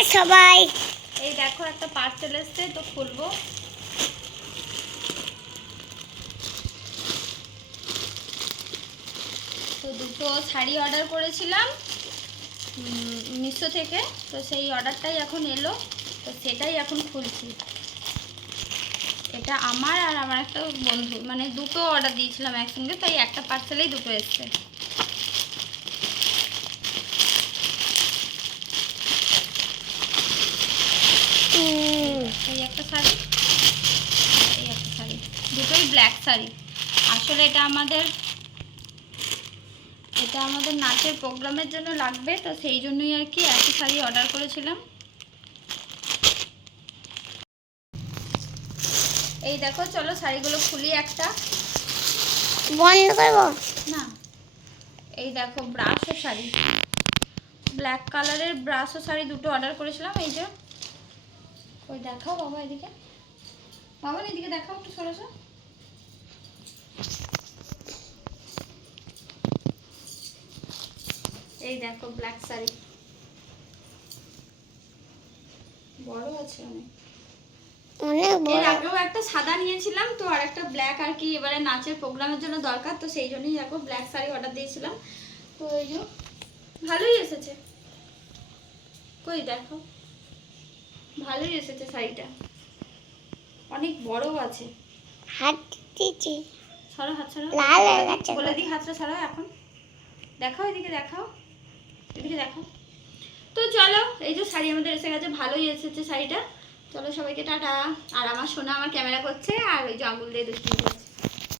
High সবাই। এই দেখো, একটা পার্সেল এসছে, তো খুলবো। তো দুটো শাড়ি অর্ডার করেছিলাম মিশো থেকে। তো সেই অর্ডারটাই এখন এলো, তো সেটাই এখন খুলছি। এটা আমার আর আমার একটা বন্ধু মানে দুটো অর্ডার দিয়েছিলাম একসঙ্গে, তাই একটা পার্সেলেই দুটো এসছে উম, এই একটা শাড়ি এই একটা শাড়ি দুটোই ব্ল্যাক শাড়ি। আসলে এটা আমাদের এটা আমাদের নাচের প্রোগ্রামের জন্য লাগবে তো সেই জন্যই আর কি একই শাড়ি অর্ডার করেছিলাম। এই দেখো চলো শাড়িগুলো খুলি একটা। বন্ধ করব? না এই দেখো ব্রাশো শাড়ি। ব্ল্যাক কালারের ব্রাশো শাড়ি দুটো অর্ডার করেছিলাম এই যে। ওই দেখাও বাবা এদিকে। বাবা এদিকে দেখাও একটু সরেছো এই দেখো ব্ল্যাক শাড়ি বড় আছে অনেক। অনেক এর বড় আগেও একটা সাদা নিয়েছিলাম তো আর একটা ব্ল্যাক আর কি এবারে নাচের প্রোগ্রামের জন্য দরকার তো সেই জন্যই দেখো ব্ল্যাক শাড়ি অর্ডার দিয়েছিলাম। তো এই যে ভালোই এসেছে। কই দেখো ভালোই এসেছে শাড়িটা। অনেক বড় আছে। হাত দিচ্ছি ছাড়ো হাত ছাড়ো। লাল হয়ে গেছে বলে দিই হাতটা ছাড়ো এখন। দেখাও এদিকে দেখাও। এদিকে দেখাও। তো চলো এই যে শাড়ি আমাদের এসে গেছে ভালোই এসেছে শাড়িটা। চলো সবাইকে টাটা। আর আমার সোনা আমার ক্যামেরা করছে আর ওই যে আঙুল দিয়ে দুষ্টি করছে।